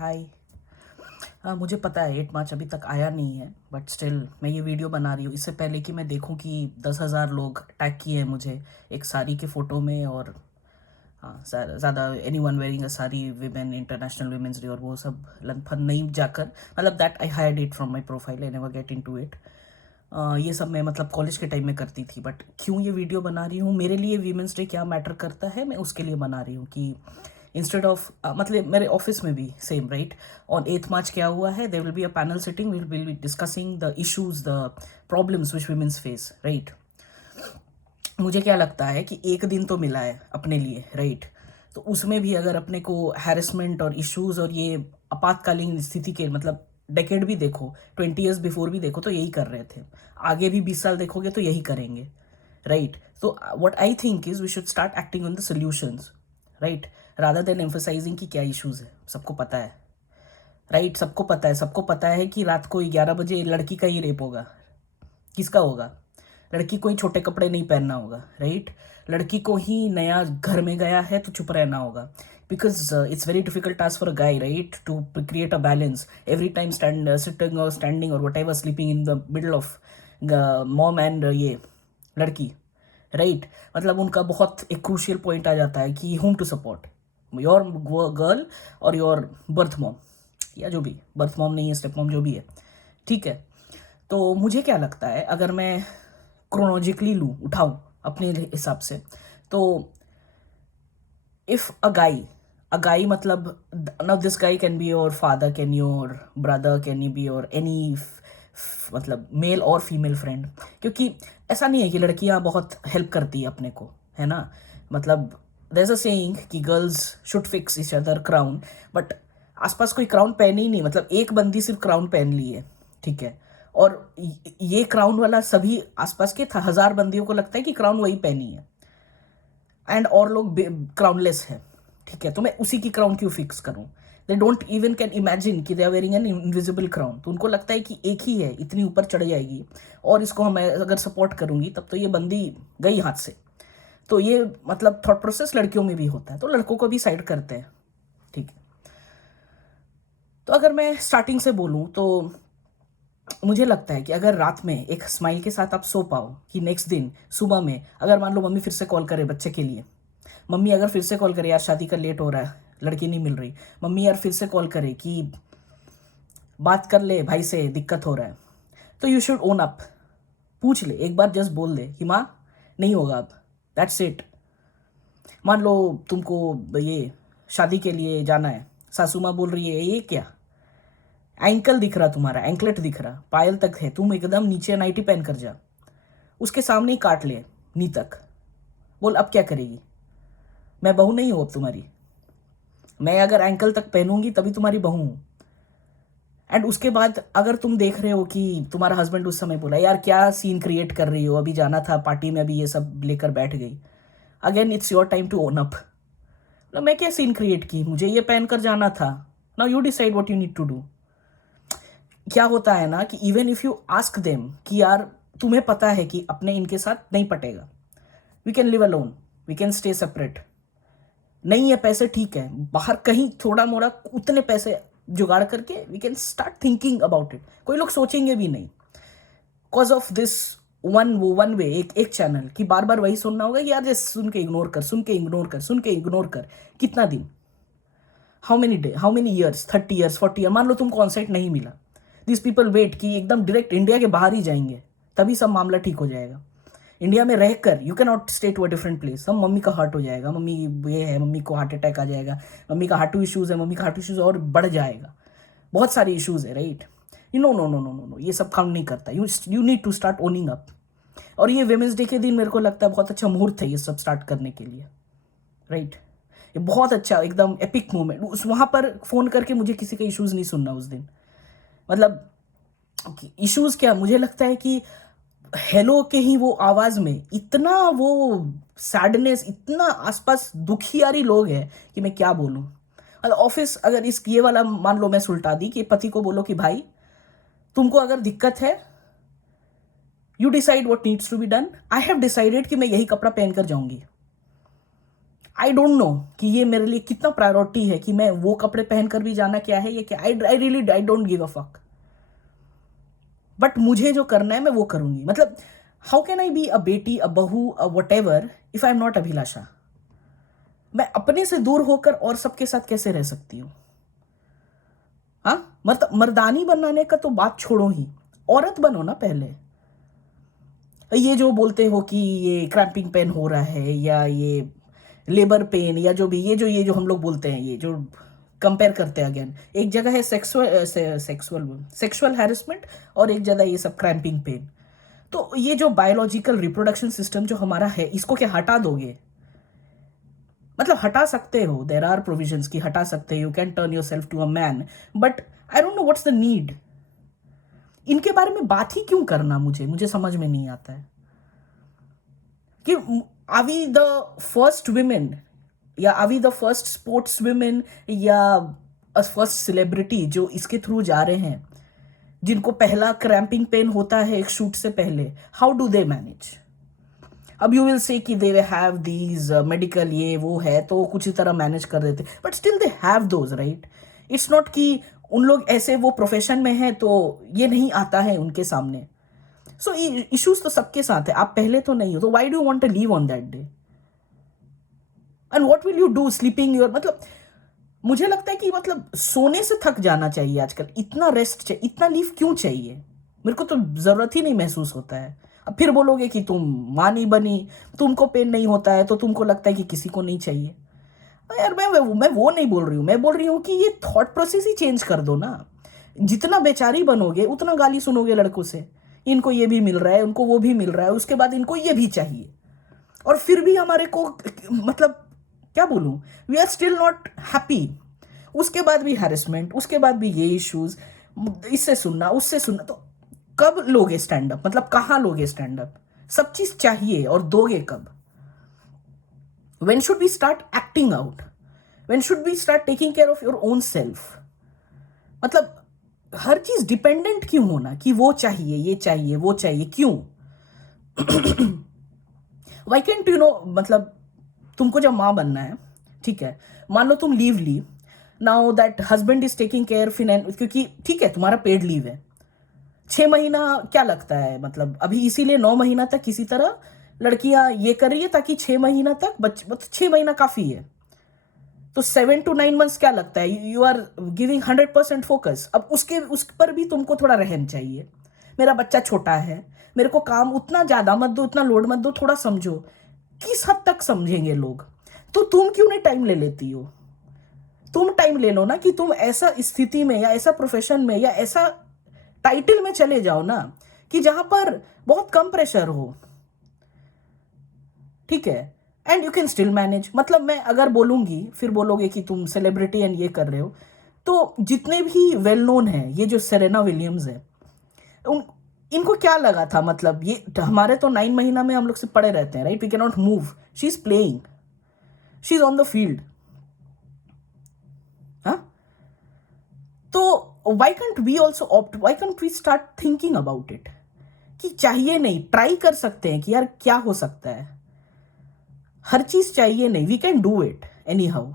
हाय। मुझे पता है 8 मार्च अभी तक आया नहीं है, बट स्टिल मैं ये वीडियो बना रही हूँ इससे पहले कि मैं देखूँ कि 10,000 लोग टैग किए हैं मुझे एक साड़ी के फ़ोटो में। और हाँ, ज़्यादा anyone wearing a sari, women, international women's day और वो सब लंथपन नहीं जाकर, मतलब that I hide it from my profile, I never get into it. ये सब मैं मतलब कॉलेज के टाइम में करती थी, बट क्यों ये वीडियो बना रही हूँ, मेरे लिए वीमेंस डे क्या मैटर करता है, मैं उसके लिए बना रही हूँ कि इंस्टेड ऑफ मतलब मेरे ऑफिस में भी सेम राइट। ऑन 8 मार्च क्या हुआ है, there will be a panel sitting, will be discussing the issues, the problems which women's face right. मुझे क्या लगता है कि एक दिन तो मिला है अपने लिए राइट, तो उसमें भी अगर अपने को हैरेसमेंट और इश्यूज और ये आपातकालीन स्थिति के मतलब डेकेड भी देखो, 20 ईयर्स बिफोर भी देखो तो यही कर रहे थे, आगे भी 20 साल देखोगे तो यही करेंगे राइट। तो what I think is we should start acting on the solutions right, rather than emphasising कि क्या इश्यूज है। सबको पता है राइट, सबको पता है कि रात को 11 बजे लड़की का ही रेप होगा। किसका होगा? लड़की को ही छोटे कपड़े नहीं पहनना होगा राइट, लड़की को ही नया घर में गया है तो चुप रहना होगा, because it's very difficult task for a guy right to create a balance every time, sitting और स्टैंडिंग और whatever, sleeping in the middle of mom and ये लड़की राइट। मतलब उनका बहुत एक क्रूशियल पॉइंट आ जाता है कि home to support your girl और योर बर्थ मॉम, या जो भी बर्थ मॉम नहीं है, स्टेप मॉम जो भी है, ठीक है। तो मुझे क्या लगता है, अगर मैं क्रोनोलॉजिकली लूँ, उठाऊँ अपने हिसाब से, तो इफ अ गाई मतलब now this guy can be your father, can your brother, can you be your any मतलब मेल और फीमेल फ्रेंड, क्योंकि ऐसा नहीं है कि लड़कियां बहुत हेल्प करती है अपने को, है ना। मतलब देयर इज अ सेइंग कि girls should fix each other crown, but आसपास कोई क्राउन पहने ही नहीं, मतलब एक बंदी सिर्फ क्राउन पहन ली है, ठीक है। और ये क्राउन वाला सभी आसपास के 1000 बंदियों को लगता है कि क्राउन वही पहनी है, एंड और लोग क्राउनलेस है, ठीक है। तो मैं उसी की क्राउन क्यों फिक्स करूं? They don't even can imagine कि they are wearing an invisible crown, तो उनको लगता है कि एक ही है, इतनी ऊपर चढ़ जाएगी और इसको हम अगर सपोर्ट करूंगी तब तो ये बंदी गई हाथ से। तो ये मतलब थॉट प्रोसेस लड़कियों में भी होता है, तो लड़कों को भी साइड करते हैं, ठीक है। तो अगर मैं स्टार्टिंग से बोलूं तो मुझे लगता है कि अगर रात में एक स्माइल के साथ आप सो पाओ कि नेक्स्ट दिन सुबह में अगर मान लो मम्मी फिर से कॉल करे बच्चे के लिए, मम्मी अगर फिर से कॉल करे यार शादी का लेट हो रहा है, लड़की नहीं मिल रही, मम्मी यार फिर से कॉल करे कि बात कर ले भाई से, दिक्कत हो रहा है, तो यू शुड ओन अप। पूछ ले एक बार, जस्ट बोल दे कि माँ नहीं होगा अब, दैट्स इट। मान लो तुमको ये शादी के लिए जाना है, सासू माँ बोल रही है ये क्या, एंकल दिख रहा तुम्हारा, एंकलेट दिख रहा, पायल तक है, तुम एकदम नीचे नाइटी पहन कर जा, उसके सामने ही काट ले नी तक, बोल अब क्या करेगी, मैं बहू नहीं हूं अब तुम्हारी, मैं अगर एंकल तक पहनूंगी तभी तुम्हारी बहू हूं। एंड उसके बाद अगर तुम देख रहे हो कि तुम्हारा हस्बैंड उस समय बोला यार क्या सीन क्रिएट कर रही हो, अभी जाना था पार्टी में, अभी ये सब लेकर बैठ गई, again it's your time to own up. मतलब मैं क्या सीन क्रिएट की, मुझे ये पहनकर जाना था, now you decide what you need to do. क्या होता है ना कि even if you ask them कि यार तुम्हें पता है कि अपने इनके साथ नहीं पटेगा, we can live alone, we can stay separate, नहीं है पैसे ठीक है, बाहर कहीं थोड़ा मोड़ा उतने पैसे जुगाड़ करके we can start thinking about it, कोई लोग सोचेंगे भी नहीं। Cause of this one way, एक एक चैनल की बार बार वही सुनना होगा कि यार जैसे सुन के इग्नोर कर, सुन के इग्नोर कर, सुन के इग्नोर कर, कितना दिन, how many day, how many years, 30 years, 40 year, मान लो तुमको ऑनसाइट नहीं मिला, दिस पीपल वेट कि एकदम डायरेक्ट इंडिया के बाहर ही जाएंगे तभी सब मामला ठीक हो जाएगा। इंडिया में रहकर you can not stay to a different place, सब मम्मी का हर्ट हो जाएगा, मम्मी ये है, मम्मी को हार्ट अटैक आ जाएगा, मम्मी का हार्ट इश्यूज है, मम्मी का हार्ट इश्यूज और बढ़ जाएगा, बहुत सारे इश्यूज है right. You know no no no no no, ये सब काउंट नहीं करता, you need to start owning up. और ये वेमेंस डे के दिन मेरे को लगता है बहुत अच्छा मुहूर्त है ये सब स्टार्ट करने के लिए राइट। ये बहुत अच्छा एकदम एपिक मोमेंट, उस वहां पर फोन करके मुझे किसी का इश्यूज नहीं सुनना उस दिन, मतलब इश्यूज क्या, मुझे लगता है कि हेलो के ही वो आवाज में इतना वो सैडनेस, इतना आसपास दुखियारी लोग हैं कि मैं क्या बोलूं। मतलब ऑफिस अगर इस ये वाला मान लो मैं सुलटा दी कि पति को बोलो कि भाई तुमको अगर दिक्कत है, you decide what needs to be done, I have decided कि मैं यही कपड़ा पहनकर जाऊंगी, आई डोंट नो कि ये मेरे लिए कितना प्रायोरिटी है कि मैं वो कपड़े पहनकर भी जाना क्या है, ये क्या, I really I don't give a fuck, but मुझे जो करना है मैं वो करूंगी। मतलब how can I be a बेटी, अ बहू, a whatever if I am not Abhilasha? मैं अपने से दूर होकर और सबके साथ कैसे रह सकती हूँ? हाँ, मतलब मर्दानी बनाने का तो बात छोड़ो ही, औरत बनो ना पहले। ये जो बोलते हो कि ये क्रैम्पिंग पेन हो रहा है या ये लेबर पेन या जो भी, ये जो हम लोग बोलते हैं, ये जो कंपेयर करते हैं अगेन, एक जगह है सेक्सुअल हैरेसमेंट और एक जगह ये सब क्रैम्पिंग पेन। तो ये जो बायोलॉजिकल रिप्रोडक्शन सिस्टम जो हमारा है, इसको क्या हटा दोगे? मतलब हटा सकते हो, देर आर प्रोविजंस की हटा सकते हो, you can turn your self to a man, but I don't know what's the need. इनके बारे में बात ही क्यों करना, मुझे समझ में नहीं आता है कि are we the first women या are we the first sports women या फर्स्ट सेलिब्रिटी जो इसके थ्रू जा रहे हैं, जिनको पहला क्रैम्पिंग पेन होता है एक शूट से पहले? How do they manage? अब यू विल से कि दे हैव दीज मेडिकल ये वो है तो कुछ ही तरह मैनेज कर देते, but still they have those, right? It's not कि उन लोग ऐसे वो प्रोफेशन में है तो ये नहीं आता है उनके सामने। सो इश्यूज तो सबके साथ है, आप पहले तो नहीं हो, तो why do want to leave on that day? And what will you do sleeping your, मतलब मुझे लगता है कि मतलब सोने से थक जाना चाहिए आजकल, इतना रेस्ट चाहिए, इतना लीव क्यों चाहिए? मेरे को तो जरूरत ही नहीं महसूस होता है। अब फिर बोलोगे कि तुम माँ नहीं बनी, तुमको पेन नहीं होता है तो तुमको लगता है कि किसी को नहीं चाहिए। यार मैं वो नहीं बोल रही हूँ, मैं बोल रही हूँ कि ये थॉट प्रोसेस ही चेंज कर दो ना। जितना बेचारी बनोगे उतना गाली सुनोगे लड़कों से, इनको ये भी मिल रहा है, उनको वो भी मिल रहा है, उसके बाद इनको ये भी चाहिए, और फिर भी हमारे को मतलब क्या बोलूं, we are still not happy. उसके बाद भी हैरेसमेंट, उसके बाद भी ये इश्यूज, इससे सुनना उससे सुनना, तो कब लोगे स्टैंड अप? मतलब कहाँ लोगे स्टैंड अप? सब चीज चाहिए और दोगे कब? when should we start acting out? when should we start taking care of your own self? मतलब हर चीज डिपेंडेंट क्यों होना कि वो चाहिए, ये चाहिए, वो चाहिए, क्यों? वाई कैंट यू नो, मतलब तुमको जब माँ बनना है, ठीक है, मान लो तुम लीव ली, now that husband is taking care finance, क्योंकि ठीक है तुम्हारा पेड लीव है 6 महीना, क्या लगता है मतलब अभी इसीलिए 9 महीना तक किसी तरह लड़कियां ये कर रही है ताकि 6 महीना तक मतलब 6 महीना काफी है, तो 7 to 9 months क्या लगता है, यू आर गिविंग 100% फोकस। अब उस पर भी तुमको थोड़ा रहम चाहिए, मेरा बच्चा छोटा है, मेरे को काम उतना ज्यादा मत दो, उतना लोड मत दो, थोड़ा समझो। किस हद तक समझेंगे लोग? तो तुम क्यों नहीं टाइम ले लेती हो? तुम टाइम ले लो ना, कि तुम ऐसा स्थिति में या ऐसा प्रोफेशन में या ऐसा टाइटल में चले जाओ ना कि जहां पर बहुत कम प्रेशर हो, ठीक है, and you can still manage. मतलब मैं अगर बोलूंगी फिर बोलोगे कि तुम सेलिब्रिटी एंड ये कर रहे हो, तो जितने भी वेल नोन है, ये जो सेरेना विलियम्स है, उन इनको क्या लगा था, मतलब ये हमारे तो 9 महीना में हम लोग से पड़े रहते हैं, right? We can not move, she is playing, she is on the field. हाँ, तो why can't we also opt, why can't we start thinking about it कि चाहिए नहीं, ट्राई कर सकते हैं कि यार क्या हो सकता है। हर चीज चाहिए नहीं, we can do it anyhow,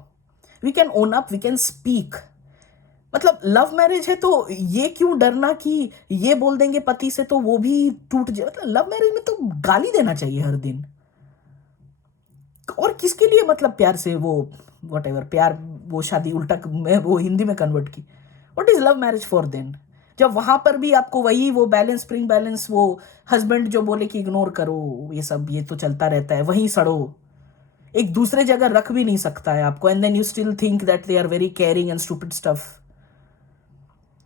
we can own up, we can speak. मतलब लव मैरिज है तो ये क्यों डरना कि ये बोल देंगे पति से तो वो भी टूट जाए? मतलब लव मैरिज में तो गाली देना चाहिए हर दिन, और किसके लिए? मतलब प्यार से वो वट एवर, प्यार वो शादी उल्टा मैं वो हिंदी में कन्वर्ट की, what is love marriage for then? जब वहां पर भी आपको वही वो बैलेंस, स्प्रिंग बैलेंस, वो हस्बैंड जो बोले कि इग्नोर करो ये सब, ये तो चलता रहता है, वहीं सड़ो, एक दूसरे जगह रख भी नहीं सकता है आपको, and then you still think that they are very caring and stupid stuff.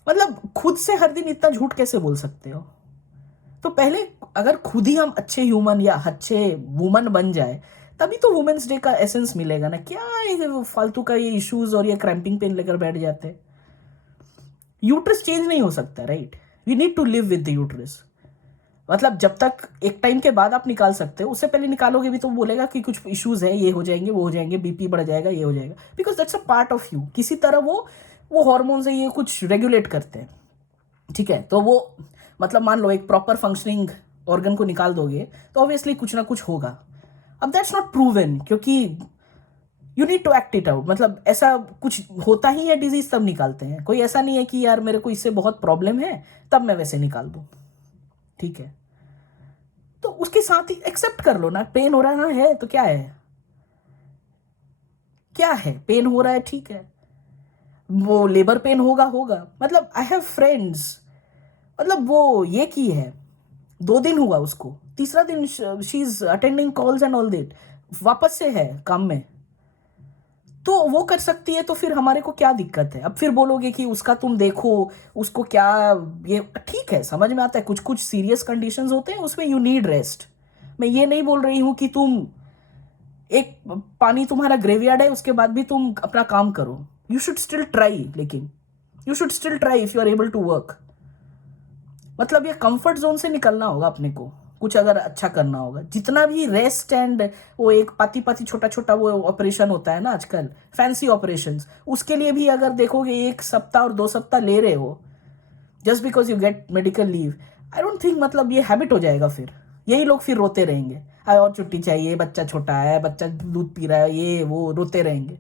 मतलब खुद से हर दिन इतना झूठ कैसे बोल सकते हो? तो पहले अगर खुद ही हम अच्छे ह्यूमन या अच्छे वुमन बन जाए, तभी तो वुमेन्स डे का एसेंस मिलेगा ना। क्या ये फालतू का ये इश्यूज और ये क्रैम्पिंग पेन लेकर बैठ जाते? यूट्रस चेंज नहीं हो सकता, right? We need to live with the uterus. मतलब जब तक एक टाइम के बाद आप निकाल सकते हो, उससे पहले निकालोगे भी तो बोलेगा कि कुछ इश्यूज है, ये हो जाएंगे, वो हो जाएंगे, बीपी बढ़ जाएगा, ये हो जाएगा, because that's a part of you. किसी तरह वो हार्मोन से ये कुछ रेगुलेट करते हैं, ठीक है? तो वो मतलब मान लो एक प्रॉपर फंक्शनिंग ऑर्गन को निकाल दोगे तो ऑब्वियसली कुछ ना कुछ होगा। अब दैट्स नॉट प्रूवन, क्योंकि you need to act it out. मतलब ऐसा कुछ होता ही है डिजीज तब निकालते हैं, कोई ऐसा नहीं है कि यार मेरे को इससे बहुत प्रॉब्लम है तब मैं वैसे निकाल दूं, ठीक है। तो उसके साथ ही एक्सेप्ट कर लो ना, पेन हो रहा है तो क्या है, क्या है, पेन हो रहा है ठीक है, वो लेबर पेन होगा होगा। मतलब आई हैव फ्रेंड्स, मतलब वो ये की है, 2 दिन हुआ उसको, तीसरा दिन she is attending calls and all that, वापस से है काम में। तो वो कर सकती है तो फिर हमारे को क्या दिक्कत है। अब फिर बोलोगे कि उसका तुम देखो, उसको क्या, ये ठीक है समझ में आता है, कुछ कुछ सीरियस कंडीशंस होते हैं उसमें यू नीड रेस्ट। मैं ये नहीं बोल रही हूं कि तुम एक पानी तुम्हारा ग्रेवयार्ड है उसके बाद भी तुम अपना काम करो, यू शुड स्टिल ट्राई, लेकिन you should still try if you are able to work. मतलब ये कंफर्ट जोन से निकलना होगा अपने को, कुछ अगर अच्छा करना होगा। जितना भी रेस्ट एंड वो एक पाती पाती छोटा छोटा वो ऑपरेशन होता है ना आजकल, फैंसी ऑपरेशंस, उसके लिए भी अगर देखोगे 1 सप्ताह और 2 सप्ताह ले रहे हो just because you get medical leave, I don't think मतलब ये हैबिट हो जाएगा। फिर यही लोग फिर रोते रहेंगे, और छुट्टी चाहिए, बच्चा छोटा है, बच्चा दूध पी रहा है, ये वो रोते रहेंगे।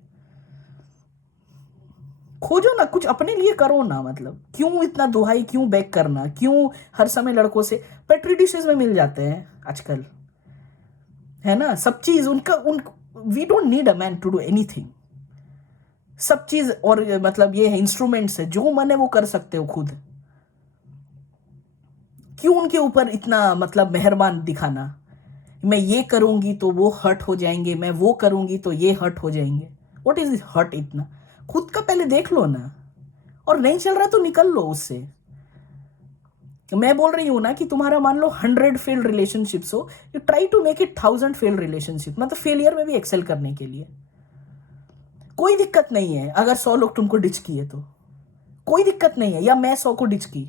खोजो ना, कुछ अपने लिए करो ना। मतलब क्यों इतना दुहाई, क्यों बैक करना, क्यों हर समय लड़कों से, पेट्री डिशेज में मिल जाते हैं आजकल, है ना सब चीज उनका। उन we don't need a man to do anything, सब चीज। और मतलब ये है इंस्ट्रूमेंट्स है, जो मन है वो कर सकते हो खुद। क्यों उनके ऊपर इतना मतलब मेहरबान दिखाना, मैं ये करूंगी तो वो हर्ट हो जाएंगे, मैं वो करूंगी तो ये हर्ट हो जाएंगे। व्हाट इज हर्ट इतना, खुद का पहले देख लो ना, और नहीं चल रहा तो निकल लो उससे। मैं बोल रही हूं ना कि तुम्हारा मान लो 100 फेल्ड रिलेशनशिप्स हो, you try to make it 1000 failed relationship, मतलब फेलियर में भी एक्सेल करने के लिए कोई दिक्कत नहीं है। अगर 100 लोग तुमको डिच किए तो कोई दिक्कत नहीं है, या मैं 100 को डिच की।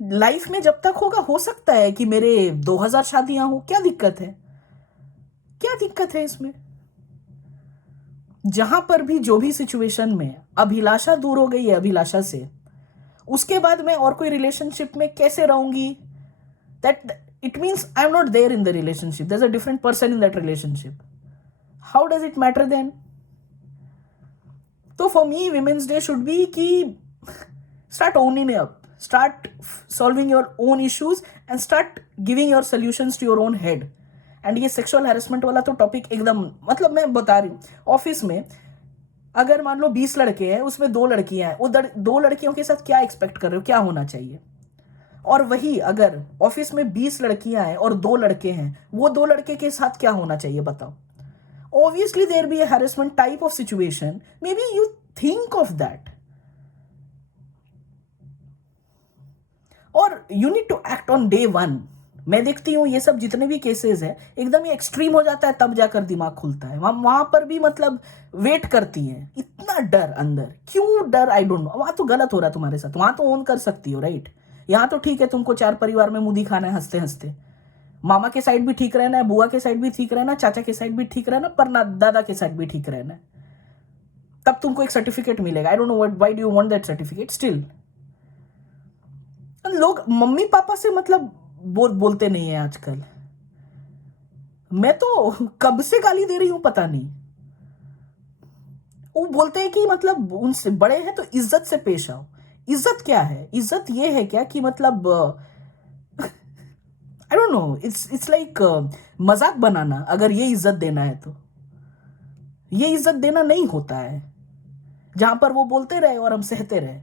लाइफ में जब तक होगा, हो सकता है कि मेरे 2000 शादियां हो, क्या दिक्कत है, क्या दिक्कत है इसमें। जहां पर भी जो भी सिचुएशन में अभिलाषा दूर हो गई है अभिलाषा से, उसके बाद मैं और कोई रिलेशनशिप में कैसे रहूंगी, that it means I am not there in the relationship, there is a different person in that relationship. How does it matter then. तो for me women's day should be कि start owning up, start solving your own issues and start giving your solutions to your own head। And ये sexual harassment वाला तो topic एकदम, मतलब मैं बता रही हूँ, ऑफिस में अगर मान लो 20 लड़के हैं, उसमें 2 लड़कियां हैं, उधर 2 लड़कियों के साथ क्या एक्सपेक्ट कर रहे हो, क्या होना चाहिए। और वही अगर ऑफिस में 20 लड़कियां हैं और 2 लड़के हैं, वो 2 लड़के के साथ क्या होना चाहिए बताओ। Obviously there be a harassment type of situation, may be you think of that, और you need to act on day 1। मैं देखती हूँ ये सब जितने भी केसेस है, एकदम ये एक्सट्रीम हो जाता है तब जाकर दिमाग खुलता है। वहां पर भी मतलब वेट करती हैं, इतना डर अंदर, क्यों डर, आई डोंट नो। वहां तो गलत हो रहा है तुम्हारे साथ, वहां तो ओन कर सकती हो राइट। यहाँ तो ठीक है, तुमको 4 परिवार में मुंह दिखाना है हंसते हंसते, मामा के साइड भी ठीक रहना है, बुआ के साइड भी ठीक रहना, चाचा के साइड भी ठीक रहना, पर दादा के साइड भी ठीक रहना है, तब तुमको एक सर्टिफिकेट मिलेगा। आई don't know why do you want that certificate still. लोग मम्मी पापा से मतलब बोलते नहीं है आजकल। मैं तो कब से गाली दे रही हूं पता नहीं। वो बोलते हैं कि मतलब उनसे बड़े हैं तो इज्जत से पेश आओ। इज्जत क्या है, इज्जत ये है क्या कि मतलब आई डोंट नो, इट्स लाइक मजाक बनाना। अगर ये इज्जत देना है तो ये इज्जत देना नहीं होता है। जहां पर वो बोलते रहे और हम सहते रहे,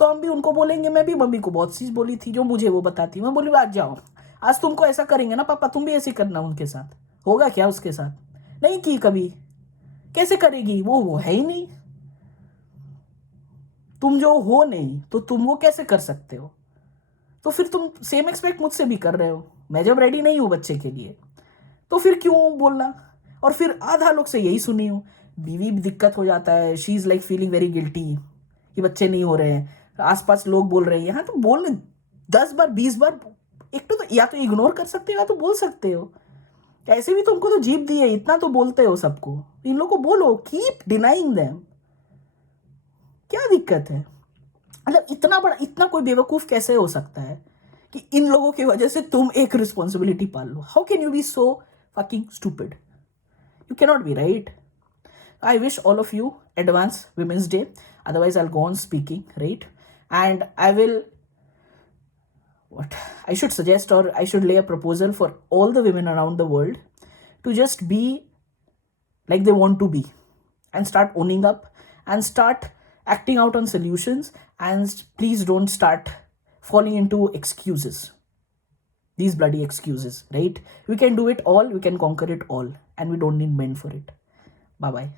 तो हम भी उनको बोलेंगे। मैं भी मम्मी को बहुत चीज बोली थी जो मुझे वो बताती, मैं बोली आज जाओ, आज तुमको ऐसा करेंगे ना पापा, तुम भी ऐसे करना उनके साथ। होगा क्या उसके साथ, नहीं की कभी, कैसे करेगी, वो है ही नहीं। तुम जो हो नहीं तो तुम वो कैसे कर सकते हो। तो फिर तुम सेम एक्सपेक्ट मुझसे भी कर रहे हो, मैं जब रेडी नहीं हूं बच्चे के लिए तो फिर क्यों बोलना। और फिर आधा लोग से यही सुनी हूं, बीवी भी दिक्कत हो जाता है, she is like feeling very guilty कि बच्चे नहीं हो रहे हैं, आसपास लोग बोल रहे हैं। हाँ तो बोल 10 बार 20 बार, एक तो या तो इग्नोर कर सकते हो या तो बोल सकते हो। ऐसे भी तुमको तो जीप दी है, इतना तो बोलते हो सबको, इन लोगों को बोलो, कीप डिनाइंग देम, क्या दिक्कत है। मतलब इतना बड़ा, इतना कोई बेवकूफ कैसे हो सकता है कि इन लोगों की वजह से तुम एक रिस्पॉन्सिबिलिटी पाल लो। How can you be so fucking stupid. You cannot be, right? I wish all of you advance Women's Day. Otherwise, I'll go on speaking, right? And I will, what I should suggest, or I should lay a proposal for all the women around the world to just be like they want to be, and start owning up and start acting out on solutions. And please don't start falling into excuses, these bloody excuses, right? We can do it all, we can conquer it all, and we don't need men for it. Bye bye.